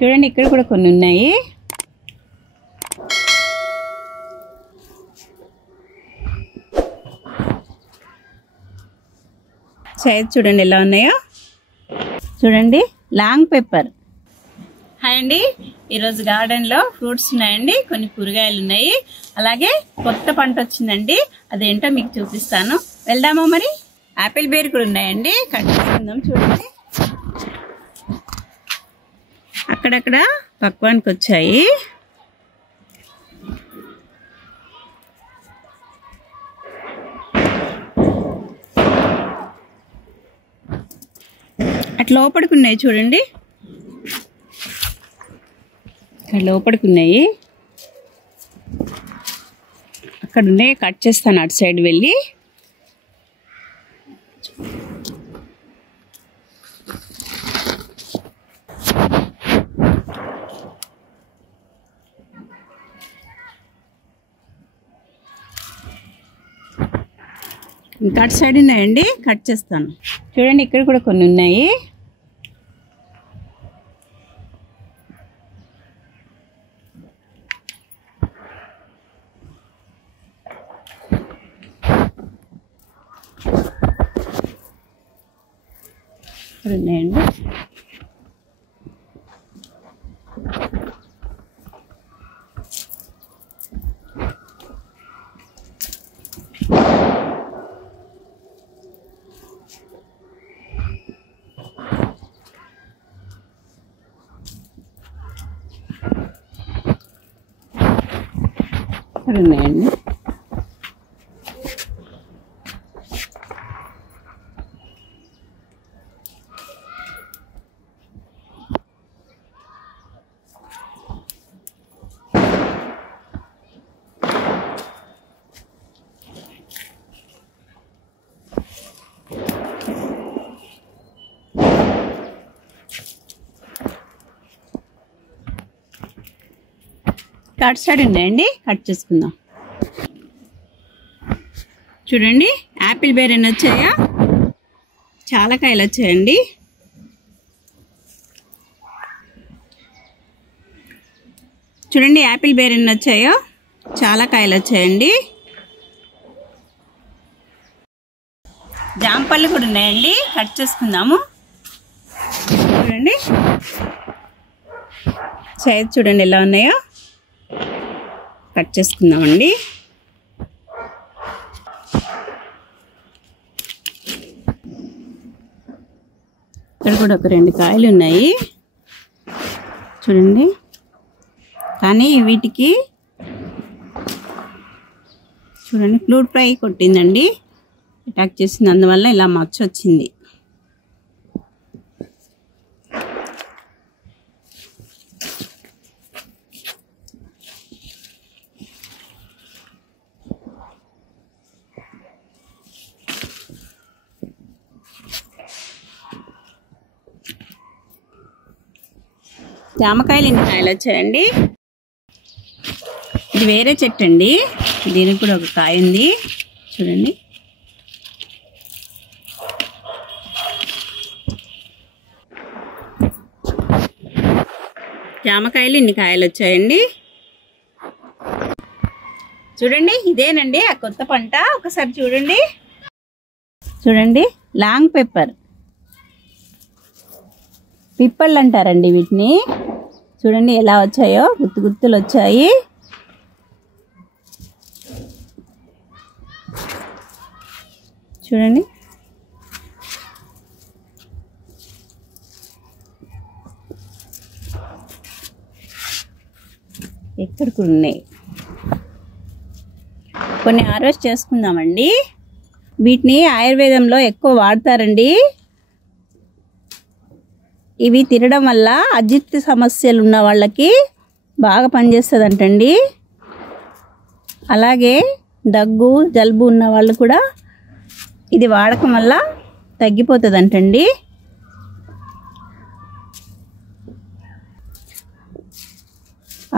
చూడండి ఇక్కడ కూడా కొన్ని ఉన్నాయి. సైజ్ చూడండి ఎలా ఉన్నాయో. చూడండి లాంగ్ పెప్పర్. హాయ్ అండి, ఈరోజు గార్డెన్లో ఫ్రూట్స్ ఉన్నాయండి, కొన్ని కూరగాయలు ఉన్నాయి, అలాగే కొత్త పంట వచ్చిందండి. అదేంటో మీకు చూపిస్తాను, వెళ్దామా మరి. యాపిల్ బేర్ కూడా ఉన్నాయండి, కట్ చేసుకుందాం. చూడండి అక్కడక్కడ పక్వానికి వచ్చాయి. అట్లా లోపలికి ఉన్నాయి చూడండి, అక్కడ లోపలికి ఉన్నాయి, అక్కడ ఉన్నాయి. కట్ చేస్తాను అటు సైడ్ వెళ్ళి. ఇంకా అటు సైడ్ ఉన్నాయండి, కట్ చేస్తాను. చూడండి ఇక్కడ కూడా కొన్ని ఉన్నాయి. ఇక్కడ ఉన్నాయండి. ఇక్కడ ఉన్నాయండి. కట్ సైడ్ ఉన్నాయండి, కట్ చేసుకుందాం. చూడండి యాపిల్ బేర్ ఎన్ని వచ్చాయా, చాలా కాయలు వచ్చాయండి. చూడండి యాపిల్ బేర్ ఎన్ని వచ్చాయో, చాలా కాయలు వచ్చాయండి. జాంపళ్ళు కూడా ఉన్నాయండి, కట్ చేసుకుందాము. చూడండి సైజ్ చూడండి ఎలా ఉన్నాయో, కట్ చేసుకుందామండి. ఇక్కడ కూడా ఒక 2 కాయలు ఉన్నాయి చూడండి, కానీ వీటికి చూడండి ఫ్రూట్ ఫ్లై కొట్టిందండి, అటాక్ చేసింది, అందువల్ల ఇలా మచ్చ వచ్చింది. జామకాయలు ఎన్ని కాయలు వచ్చాయండి. ఇది వేరే చెట్టు అండి, దీనికి కూడా ఒక కాయ ఉంది చూడండి. జామకాయలు ఇన్ని కాయలు వచ్చాయండి. చూడండి ఇదేనండి ఆ కొత్త పంట, ఒకసారి చూడండి. చూడండి లాంగ్ పెప్పర్, పిప్పళ్ళు అంటారండి వీటిని. చూడండి ఎలా వచ్చాయో, గుత్తు గుత్తులు వచ్చాయి. చూడండి ఎక్కడికి ఉన్నాయి. కొన్ని హార్వెస్ట్ చేసుకుందామండి. వీటిని ఆయుర్వేదంలో ఎక్కువ వాడతారండి. ఇవి తినడం వల్ల అజీర్తి సమస్యలు ఉన్న వాళ్ళకి బాగా పనిచేస్తుందంటండి. అలాగే దగ్గు జలుబు ఉన్న వాళ్ళు కూడా ఇది వాడకం వల్ల తగ్గిపోతుందంటండి.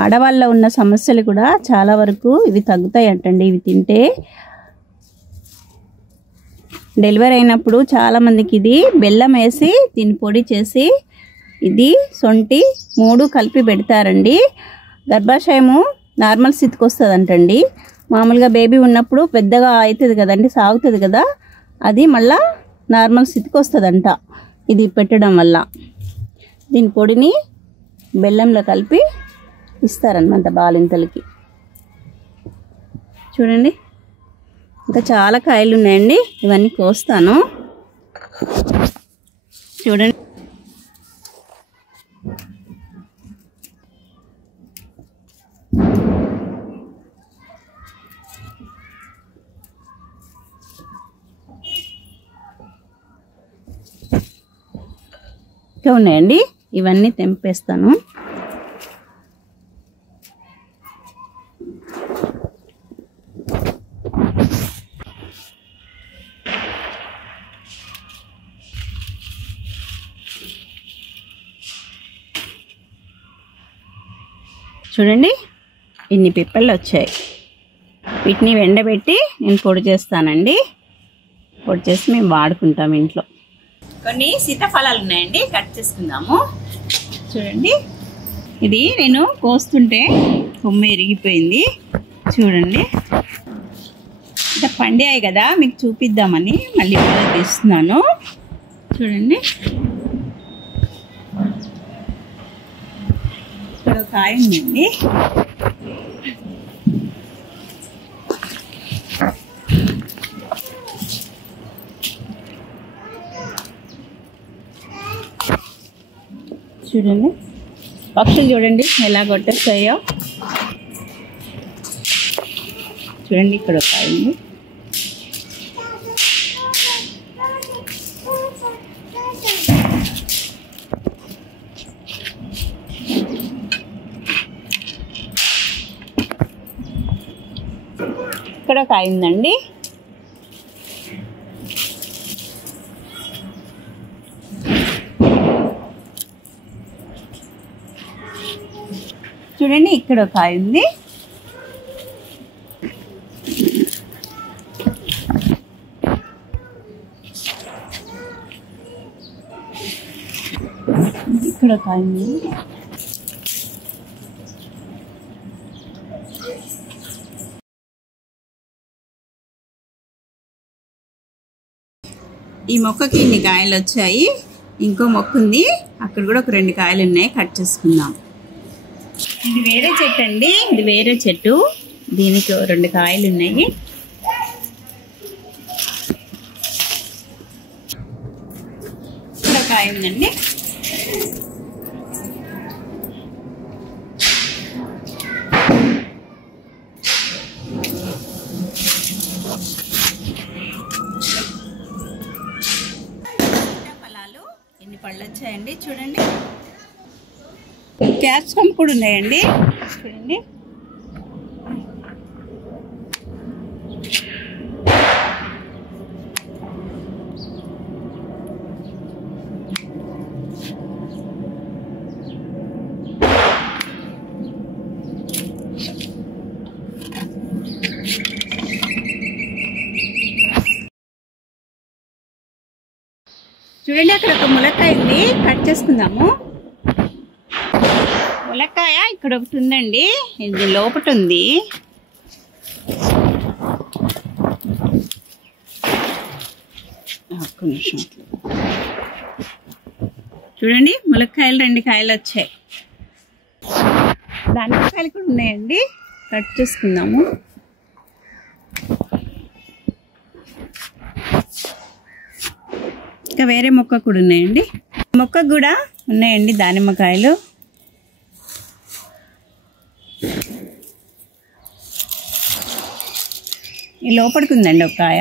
ఆడవాళ్ళలో ఉన్న సమస్యలు కూడా చాలా వరకు ఇవి తగ్గుతాయి అంటండి. ఇవి తింటే డెలివరీ అయినప్పుడు చాలామందికి ఇది బెల్లం వేసి దీన్ని పొడి చేసి ఇది సొంటి 3 కలిపి పెడతారండి. గర్భాశయము నార్మల్ స్థితికి వస్తుందంటండి. మామూలుగా బేబీ ఉన్నప్పుడు పెద్దగా అవుతుంది కదండి, సాగుతుంది కదా, అది మళ్ళా నార్మల్ స్థితికి వస్తుందంట ఇది పెట్టడం వల్ల. దీని పొడిని బెల్లంలో కలిపి ఇస్తారనమాట బాలింతలకి. చూడండి ఇంకా చాలా కాయలు ఉన్నాయండి, ఇవన్నీ కోస్తాను. చూడండి ఇంకా ఉన్నాయండి, ఇవన్నీ తెంపేస్తాను. చూడండి ఇన్ని పిప్పళ్ళు వచ్చాయి. వీటిని ఎండబెట్టి నేను పొడి చేస్తానండి. పొడి చేసి మేము వాడుకుంటాం ఇంట్లో. కొన్ని సీతాఫలాలు ఉన్నాయండి, కట్ చేసుకుందాము. చూడండి ఇది నేను కోస్తుంటే కొమ్మ ఇరిగిపోయింది. చూడండి ఇంకా పండాయి కదా, మీకు చూపిద్దామని మళ్ళీ వీడియో తీస్తున్నాను. చూడండి ఇక్కడ ఒక కాయ ఉందండి. చూడండి పక్షులు చూడండి ఎలా కొట్టేస్తాయో. చూడండి ఇక్కడ ఒక కాయ ఉంది. ఇక్కడ కాయ ఉందండి. చూడండి ఇక్కడ ఒక కాయ ఉంది. ఇక్కడ ఒక కాయ ఉంది. ఈ మొక్కకి ఇన్ని కాయలు వచ్చాయి. ఇంకో మొక్క ఉంది, అక్కడ కూడా ఒక 2 కాయలు ఉన్నాయి, కట్ చేసుకుందాం. ఇది వేరే చెట్టు అండి, ఇది వేరే చెట్టు. దీనికి 2 కాయలు ఉన్నాయి. ఇక్కడ కాయ ఉందండి. ఫలాలు ఎన్ని పళ్ళు వచ్చాయండి చూడండి. క్యాప్సికమ్ కూడా ఉన్నాయండి. చూడండి చూడండి అక్కడ ఒక ములక్కాయ ఉంది, కట్ చేసుకుందాము. ములక్కాయ ఇక్కడ ఒకటి ఉందండి, ఇది లోపట ఉంది. ఒక్క నిమిషం. చూడండి ములక్కాయలు 2 కాయలు వచ్చాయి. దానిమ్మకాయలు కూడా ఉన్నాయండి, కట్ చేసుకుందాము. ఇంకా వేరే మొక్క కూడా ఉన్నాయండి. మొక్క కూడా ఉన్నాయండి దానిమ్మకాయలు. ఈ లోపలికి ఉందండి ఒక కాయ.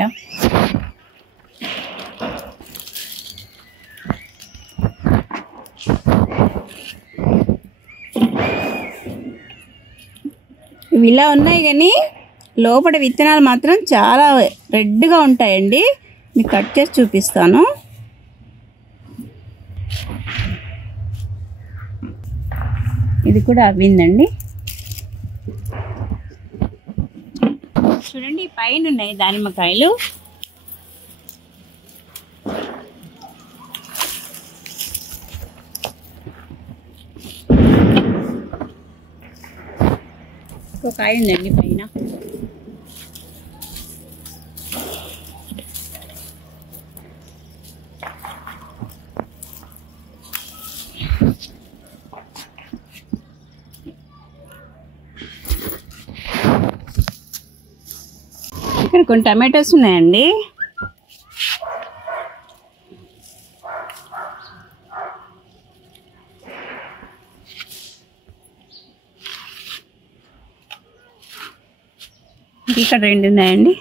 ఇవి ఇలా ఉన్నాయి కానీ లోపల విత్తనాలు మాత్రం చాలా రెడ్గా ఉంటాయండి. మీకు కట్ చేసి చూపిస్తాను. ఇది కూడా అవ్విందండి. చూడండి పైన ఉన్నాయి దానిమ్మకాయలు. ఇంకో కాయ ఉందండి పైన. ఇక్కడ కొన్ని టమాటోస్ ఉన్నాయండి. ఇక్కడ 2 ఉన్నాయండి.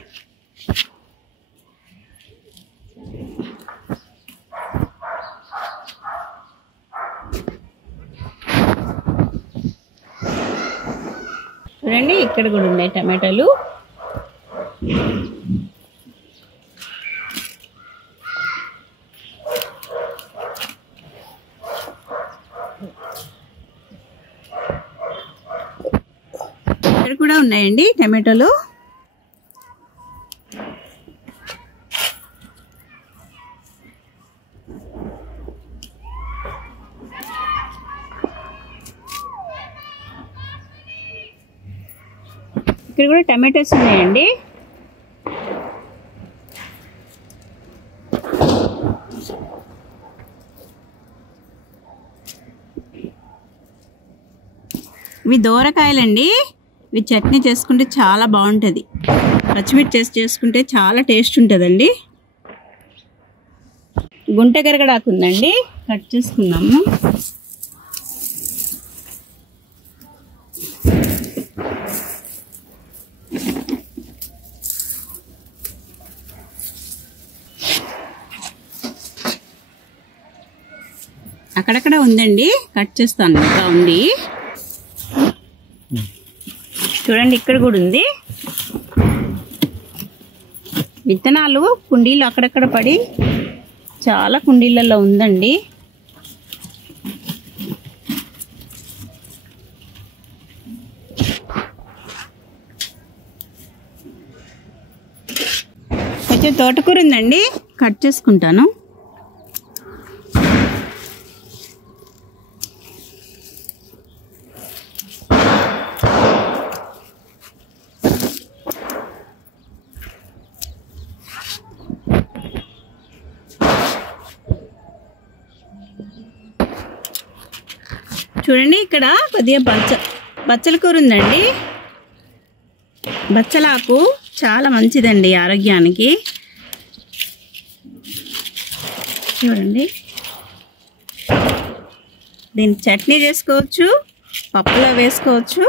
చూడండి ఇక్కడ కూడా ఉన్నాయి టమాటాలు. ఇక్కడ కూడా ఉన్నాయండి టమాటాలు. ఇక్కడ కూడా టమాటోస్ ఉన్నాయండి. ఇవి దోరకాయలండి. ఇవి చట్నీ చేసుకుంటే చాలా బాగుంటుంది. పచ్చిమిర్చి చేసుకుంటే చాలా టేస్ట్ ఉంటుందండి. గుంట గరగడాకు ఉందండి, కట్ చేసుకున్నాము. అక్కడక్కడ ఉందండి, కట్ చేస్తాను. ఇంకా ఉంది చూడండి. ఇక్కడ కూడా ఉంది. విత్తనాలు కుండీలు అక్కడక్కడ పడి చాలా కుండీలలో ఉందండి. కొంచెం తోటకూర ఉందండి, కట్ చేసుకుంటాను. చూడండి ఇక్కడ కొద్దిగా బచ్చల కూర ఉందండి. బచ్చలాకు చాలా మంచిదండి ఆరోగ్యానికి. చూడండి, దీన్ని చట్నీ చేసుకోవచ్చు, పప్పులో వేసుకోవచ్చు.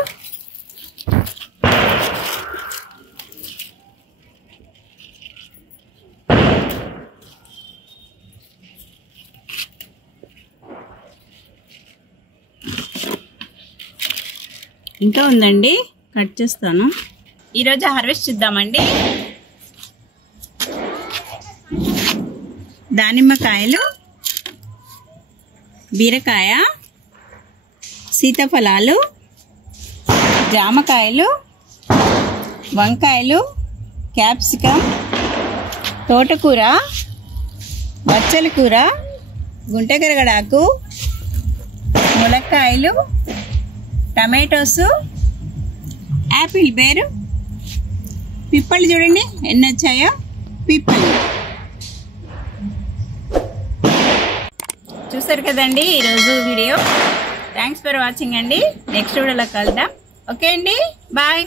ఇంకా ఉందండి, కట్ చేస్తాను. ఈరోజు హార్వెస్ట్ చేద్దామండి. దానిమ్మకాయలు, బీరకాయ, సీతాఫలాలు, జామకాయలు, వంకాయలు, క్యాప్సికమ్, తోటకూర, బచ్చల కూర, గుంటగరగడాకు, ములక్కాయలు, టమాటోస్, యాపిల్ బేరు, పిప్పళ్ళు. చూడండి ఎన్ని వచ్చాయో పిప్పళ్ళు. చూసారు కదండి ఈరోజు వీడియో. థ్యాంక్స్ ఫర్ వాచింగ్ అండి. నెక్స్ట్ వీడియోలో కలుద్దాం. ఓకే అండి, బాయ్.